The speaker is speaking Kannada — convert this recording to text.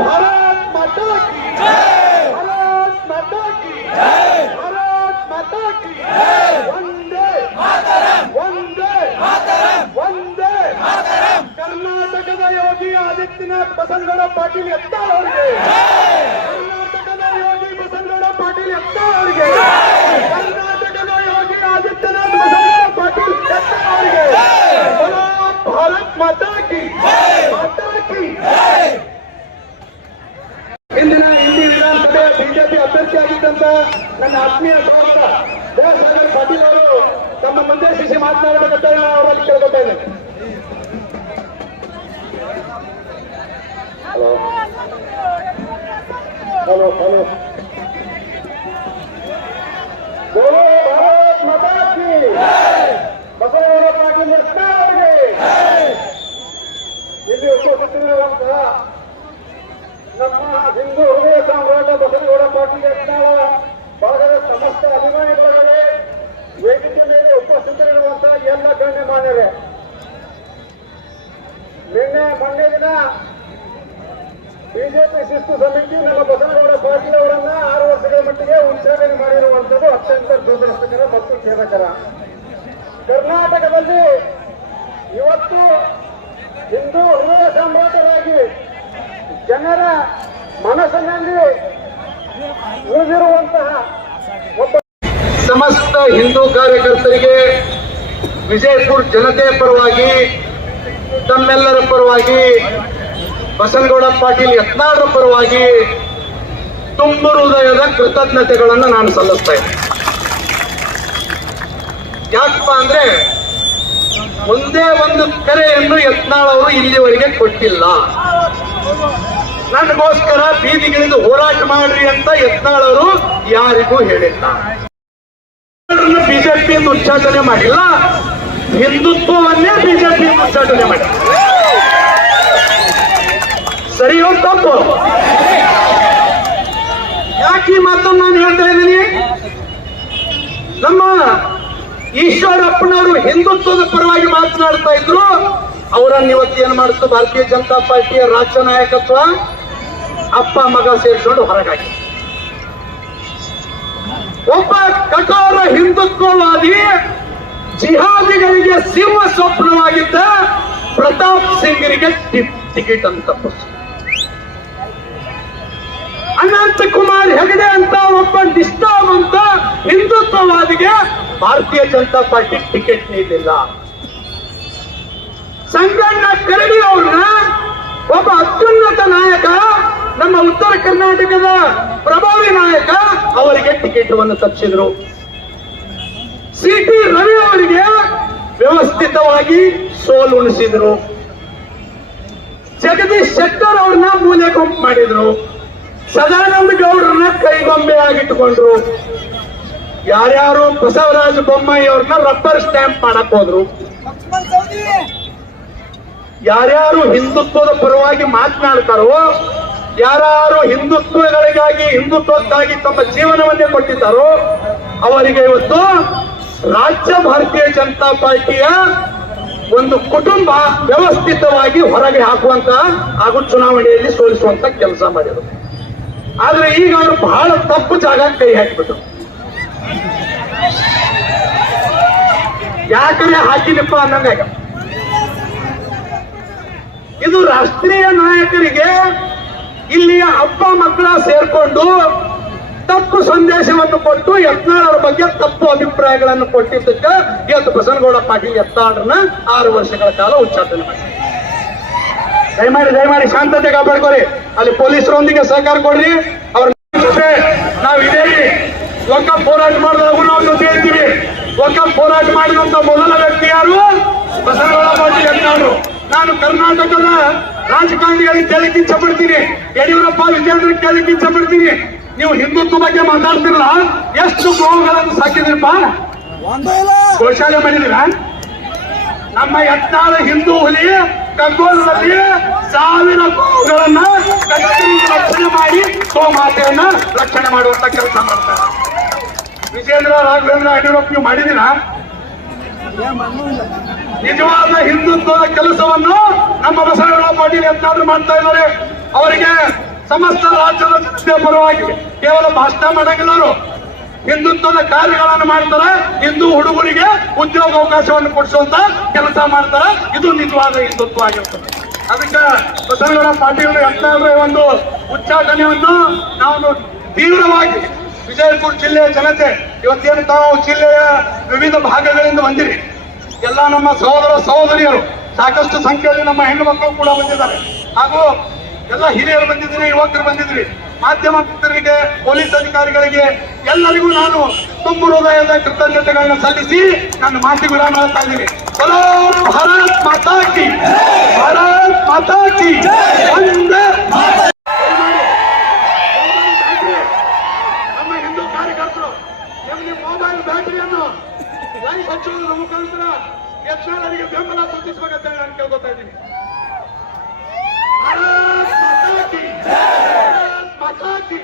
भारत माता की जय, भारत माता की जय, भारत माता की जय, वंदे मातरम, वंदे मातरम, वंदे मातरम। कर्नाटकದ ಯೋಗಿ ಆದಿತ್ಯನಾಥ್ ಬಸನಗೌಡ ಪಾಟೀಲ್ ಯತ್ನಾಳ್ ಅವರಿಗೆ ಕರ್ನಾಟಕದ ಯೋಗಿ ಬಸನಗೌಡ ಪಾಟೀಲ್ ಯತ್ನಾಳ್ ಅವರಿಗೆ ಕರ್ನಾಟಕದ ಯೋಗಿ ಆದಿತ್ಯನಾಥ್ ಬಸನಗೌಡ ಪಾಟೀಲ್ ಯತ್ನಾಳ್ ಅವರಿಗೆ ಭಾರತ್ ಮಾತಾ ಕಿ ಮಾತಾ ಕಿ ಇಂದಿನ ವಿಧಾನಸಭೆಯ ಬಿಜೆಪಿ ಅಭ್ಯರ್ಥಿಯಾಗಿದ್ದಂತ ನನ್ನ ಆತ್ಮೀಯ ಸಹೋದರ ಜಯಸಾಗರ್ ಪಾಟೀಲ್ ಅವರು ತಮ್ಮ ಮುಂದೆ ಶಿಶಿ ಮಾತನಾಡಬೇಕಂತ ಅವರಲ್ಲಿ ಕೇಳ್ಕೊತಾ ಇದ್ದೇನೆ. ಹಲೋ ಹಲೋ ಹಲೋ ಬೋಲೋ ಭಾರತ್ ಮಾತಾ ಕಿ ಬಸವರಾಜ ಪಾಟೀಲ್ ಅವರಿಗೆ ಇಲ್ಲಿ ಉಪಸ್ಥಿತರಿರುವಂತಹ ನಮ್ಮ ಹಿಂದೂ ಹೃದಯ ಸಾಮ್ರಾಟ ಬಸವಗೌಡ ಪಾಟೀಲ್ ಯತ್ನಾಳ ಭಾಗದ ಸಮಸ್ತ ಅಭಿಮಾನಿಗಳಿಗೆ ವೇದಿಕೆ ಮೇಲೆ ಉಪಸ್ಥಿತರಿರುವಂತಹ ಎಲ್ಲ ಗಣ್ಯಮಾನ್ಯರೇ, ಮೊನ್ನೆ ದಿನ ಬಿಜೆಪಿ ಶಿಸ್ತು ಸಮಿತಿ ನಮ್ಮ ಬಸವಗೌಡ ಪಾಟೀಲ್ ಅವರನ್ನ 6 ವರ್ಷಗಳ ಮಟ್ಟಿಗೆ ಉಚ್ಚಾರಣೆ ಮಾಡಿರುವಂತದ್ದು ಅತ್ಯಂತ ದುರದೃಷ್ಟಕರ ಮತ್ತು ಖೇದಕರ. ಕರ್ನಾಟಕದಲ್ಲಿ ಇವತ್ತು ಹಿಂದೂ ಹೃದಯ ಸಾಮ್ರಾಟರಾಗಿ ಜನರ ಮನಸ್ಸಿನಲ್ಲಿ ಉಳಿದಿರುವಂತಹ ಒಬ್ಬ ಸಮಸ್ತ ಹಿಂದೂ ಕಾರ್ಯಕರ್ತರಿಗೆ ವಿಜಯಪುರ ಜನತೆ ಪರವಾಗಿ ತಮ್ಮೆಲ್ಲರ ಪರವಾಗಿ ಬಸನಗೌಡ ಪಾಟೀಲ್ ಯತ್ನಾಳರ ಪರವಾಗಿ ತುಂಬ ಹೃದಯದ ಕೃತಜ್ಞತೆಗಳನ್ನು ನಾನು ಸಲ್ಲಿಸ್ತಾ ಇದ್ದೇನೆ. ಯಾಕಪ್ಪ ಅಂದ್ರೆ ಒಂದೇ ಒಂದು ಕರೆಯನ್ನು ಯತ್ನಾಳ್ ಅವರು ಇಲ್ಲಿವರೆಗೆ ಕೊಟ್ಟಿಲ್ಲ. ನನಗೋಸ್ಕರ ಬೀದಿಗಿಳಿದು ಹೋರಾಟ ಮಾಡ್ರಿ ಅಂತ ಯತ್ನಾಳ್ ಅವರು ಯಾರಿಗೂ ಹೇಳಿಲ್ಲ. ಬಿಜೆಪಿಯಿಂದ ಉಚ್ಚಾಟನೆ ಮಾಡಿಲ್ಲ, ಹಿಂದುತ್ವವನ್ನೇ ಬಿಜೆಪಿಯಿಂದ ಉಚ್ಚಾಟನೆ ಮಾಡಿಲ್ಲ. ಸರಿಯೋ ತಪ್ಪು? ಯಾಕೆ ಈ ಮಾತನ್ನು ನಾನು ಹೇಳ್ತಾ ಇದ್ದೀನಿ? ನಮ್ಮ ಈಶ್ವರಪ್ಪನವರು ಹಿಂದುತ್ವದ ಪರವಾಗಿ ಮಾತನಾಡ್ತಾ ಇದ್ರು. ಅವರನ್ನು ಇವತ್ತು ಏನ್ ಮಾಡುತ್ತೆ ಭಾರತೀಯ ಜನತಾ ಪಾರ್ಟಿಯ ರಾಜ್ಯ ನಾಯಕತ್ವ ಅಪ್ಪ ಮಗ ಸೇರಿಕೊಂಡು ಹೊರಗಾಗಿ ಒಬ್ಬ ಕಠೋರ ಹಿಂದುತ್ವವಾದಿ ಜಿಹಾದಿಗಳಿಗೆ ಸಿಂಹ ಸ್ವಪ್ನವಾಗಿದ್ದ ಪ್ರತಾಪ್ ಸಿಂಗ್ರಿಗೆ ಟಿಕೆಟ್ ಅಂತ ತಪ್ಪಿಸಿ, ಅನಂತ ಕುಮಾರ್ ಹೆಗಡೆ ಅಂತ ಒಬ್ಬ ನಿಷ್ಠಾವಂತ ಹಿಂದುತ್ವವಾದಿಗೆ ಭಾರತೀಯ ಜನತಾ ಪಾರ್ಟಿ ಟಿಕೆಟ್ ನೀಡಲಿಲ್ಲ. ಸಂಗಣ್ಣ ಕರಡಿ ಅವ್ರನ್ನ ಒಬ್ಬ ಅತ್ಯುನ್ನತ ನಾಯಕ, ನಮ್ಮ ಉತ್ತರ ಕರ್ನಾಟಕದ ಪ್ರಭಾವಿ ನಾಯಕ, ಅವರಿಗೆ ಟಿಕೆಟ್ ಅನ್ನು ತಪ್ಪಿಸಿದ್ರು. ಸಿ.ಟಿ. ರವಿ ಅವರಿಗೆ ವ್ಯವಸ್ಥಿತವಾಗಿ ಸೋಲುಣಿಸಿದ್ರು. ಜಗದೀಶ್ ಶೆಟ್ಟರ್ ಅವ್ರನ್ನ ಮೂಲೆ ಗುಂಪು ಮಾಡಿದ್ರು. ಸದಾನಂದ ಗೌಡ್ರನ್ನ ಕೈಗೊಂಬೆ ಆಗಿಟ್ಟುಕೊಂಡ್ರು. ಯಾರ್ಯಾರು ಬಸವರಾಜ ಬೊಮ್ಮಾಯಿ ಅವ್ರನ್ನ ರಬ್ಬರ್ ಸ್ಟ್ಯಾಂಪ್ ಮಾಡಕ್ ಹೋದ್ರು. ಯಾರ್ಯಾರು ಹಿಂದುತ್ವದ ಪರವಾಗಿ ಮಾತನಾಡ್ತಾರೋ, ಯಾರು ಹಿಂದುತ್ವಗಳಿಗಾಗಿ ಹಿಂದುತ್ವಕ್ಕಾಗಿ ತಮ್ಮ ಜೀವನವನ್ನೇ ಕೊಟ್ಟಿದ್ದಾರೋ ಅವರಿಗೆ ಇವತ್ತು ರಾಜ್ಯ ಭಾರತೀಯ ಜನತಾ ಪಾರ್ಟಿಯ ಒಂದು ಕುಟುಂಬ ವ್ಯವಸ್ಥಿತವಾಗಿ ಹೊರಗೆ ಹಾಕುವಂತ ಹಾಗೂ ಚುನಾವಣೆಯಲ್ಲಿ ಸೋಲಿಸುವಂತ ಕೆಲಸ ಮಾಡಿದರು. ಆದ್ರೆ ಈಗ ಅವರು ಬಹಳ ತಪ್ಪು ಜಾಗ ಕೈ ಹಾಕಿಬಿಟ್ರು. ಯಾಕಂದ್ರೆ ಹಾಕಿನಪ್ಪ ಅನ್ನಂಗ ಇದು ರಾಷ್ಟ್ರೀಯ ನಾಯಕರಿಗೆ ಇಲ್ಲಿಯ ಅಪ್ಪ ಮಕ್ಕಳ ಸೇರ್ಕೊಂಡು ತಪ್ಪು ಸಂದೇಶವನ್ನು ಕೊಟ್ಟು ಯತ್ನಾಳ್ ಅವರ ಬಗ್ಗೆ ತಪ್ಪು ಅಭಿಪ್ರಾಯಗಳನ್ನು ಕೊಟ್ಟಿದ್ದಕ್ಕೆ ಇವತ್ತು ಬಸನಗೌಡ ಪಾಟೀಲ್ ಯತ್ನಾಳ್ರನ್ನ 6 ವರ್ಷಗಳ ಕಾಲ ಉಚ್ಚಾಟನೆ ಮಾಡಿ. ದಯಮಾಡಿ ಶಾಂತತೆ ಕಾಪಾಡ್ಕೊರಿ. ಅಲ್ಲಿ ಪೊಲೀಸರೊಂದಿಗೆ ಸಹಕಾರ ಕೊಡ್ರಿ. ಅವ್ರ ಜೊತೆ ನಾವು ಇದೇ ವಕಫ್ ಹೋರಾಟ ಮಾಡಿದಾಗ ನಾವು ಜೊತೆ ಇರ್ತೀವಿ. ವಕಫ್ ಹೋರಾಟ ಮಾಡಿದಂತ ಮೊದಲ ವ್ಯಕ್ತಿ ಯಾರು? ಬಸನಗೌಡ ಪಾಟೀಲ್ ಯತ್ನಾಳ್ರು. ನಾನು ಕರ್ನಾಟಕದ ರಾಜಕಾರಣಿಗಳಿಗೆ ಕೇಳಲಿಕ್ಕೆ ಇಚ್ಛೆ ಪಡ್ತೀನಿ, ಯಡಿಯೂರಪ್ಪ ವಿಜೇಂದ್ರ ಕೇಳಲಿಕ್ಕೆ ಇಚ್ಛೆ ಪಡ್ತೀನಿ, ನೀವು ಹಿಂದುತ್ವ ಬಗ್ಗೆ ಮಾತಾಡ್ತಿರಲ್ಲ, ಎಷ್ಟು ಗೋವುಗಳನ್ನು ಸಾಕಿದ್ರಪ್ಪ? ಘೋಷಣೆ ಮಾಡಿದಿರ? ನಮ್ಮ ಯತ್ನಾಳ ಹಿಂದೂ ಹುಲಿ ಕಗ್ಗೋಲದಲ್ಲಿ 1000 ಗೋವುಗಳನ್ನ ರಕ್ಷಣೆ ಮಾಡಿ ಗೋಮಾತೆಯನ್ನ ರಕ್ಷಣೆ ಮಾಡುವಂತ ಕೆಲಸ ಮಾಡ್ತಾರೆ. ವಿಜೇಂದ್ರ ರಾಘವೇಂದ್ರ ಯಡಿಯೂರಪ್ಪ ನೀವು ಮಾಡಿದಿರ? ನಿಜವಾದ ಹಿಂದುತ್ವದ ಕೆಲಸವನ್ನು ನಮ್ಮ ಬಸವರಾಜ ಪಾಟೀಲ್ ಯತ್ನಾಳ್ ಮಾಡ್ತಾ ಇದ್ದಾರೆ. ಅವರಿಗೆ ಸಮಸ್ತ ರಾಜ್ಯದ ಜನತೆಯ ಪರವಾಗಿ ಕೇವಲ ಭಾಷಣ ಮಾಡಂಗಿಲ್ಲ ಅವರು. ಹಿಂದುತ್ವದ ಕಾರ್ಯಗಳನ್ನು ಮಾಡ್ತಾರೆ, ಹಿಂದೂ ಹುಡುಗರಿಗೆ ಉದ್ಯೋಗ ಅವಕಾಶವನ್ನು ಕೊಡಿಸುವಂತ ಕೆಲಸ ಮಾಡ್ತಾರೆ. ಇದು ನಿಜವಾದ ಹಿಂದುತ್ವ ಆಗಿರ್ತದೆ. ಅದಕ್ಕೆ ಬಸವನಗೌಡ ಪಾಟೀಲ್ ಯತ್ನಾಳರ ಒಂದು ಉಚ್ಚಾಟನೆಯನ್ನು ನಾವು ತೀವ್ರವಾಗಿ ವಿಜಯಪುರ ಜಿಲ್ಲೆಯ ಜನತೆ ಇವತ್ತೇನು ತಾವು ಜಿಲ್ಲೆಯ ವಿವಿಧ ಭಾಗಗಳಿಂದ ಬಂದಿರಿ, ಎಲ್ಲ ನಮ್ಮ ಸಹೋದರ ಸಹೋದರಿಯರು ಸಾಕಷ್ಟು ಸಂಖ್ಯೆಯಲ್ಲಿ ನಮ್ಮ ಹೆಣ್ಣು ಮಕ್ಕಳು ಕೂಡ ಬಂದಿದ್ದಾರೆ, ಹಾಗೂ ಎಲ್ಲ ಹಿರಿಯರು ಬಂದಿದ್ದೀರಿ, ಯುವಕರು ಬಂದಿದ್ದೀರಿ, ಮಾಧ್ಯಮ ಮಿತ್ರರಿಗೆ, ಪೊಲೀಸ್ ಅಧಿಕಾರಿಗಳಿಗೆ ಎಲ್ಲರಿಗೂ ನಾನು ತುಂಬ ಹೃದಯದ ಕೃತಜ್ಞತೆಗಳನ್ನ ಸಲ್ಲಿಸಿ ನನ್ನ ಮಾತಿಗೆ ವಿರಾಮ ಮಾಡ್ತಾ ಇದ್ದೀನಿ. ಬಲೋ ಭಾರತ್ ಮಾತಾ ಕಿ, ಭಾರತ್ ಮಾತಾ ಕಿ, ವಂದೇ ಮಾತರಂ. ನಮ್ಮ ಹಿಂದೂ ಕಾರ್ಯಕರ್ತರು ನಿಮ್ಮ ಮೊಬೈಲ್ ಬ್ಯಾಟರಿಯನ್ನು ಲೈಟ್ ಹಚ್ಚುವುದರ ಮುಖಾಂತರ ಯತ್ನಾಳರಿಗೆ ಬೆಂಬಲ ಸೂಚಿಸಬೇಕಂತ ನಾನು ಕೇಳ್ಕೊತಾ ಇದ್ದೀನಿ. ಭಾರತ್ ಮಾತಾ ಕಿ, ಭಾರತ್ ಮಾತಾ ಕಿ.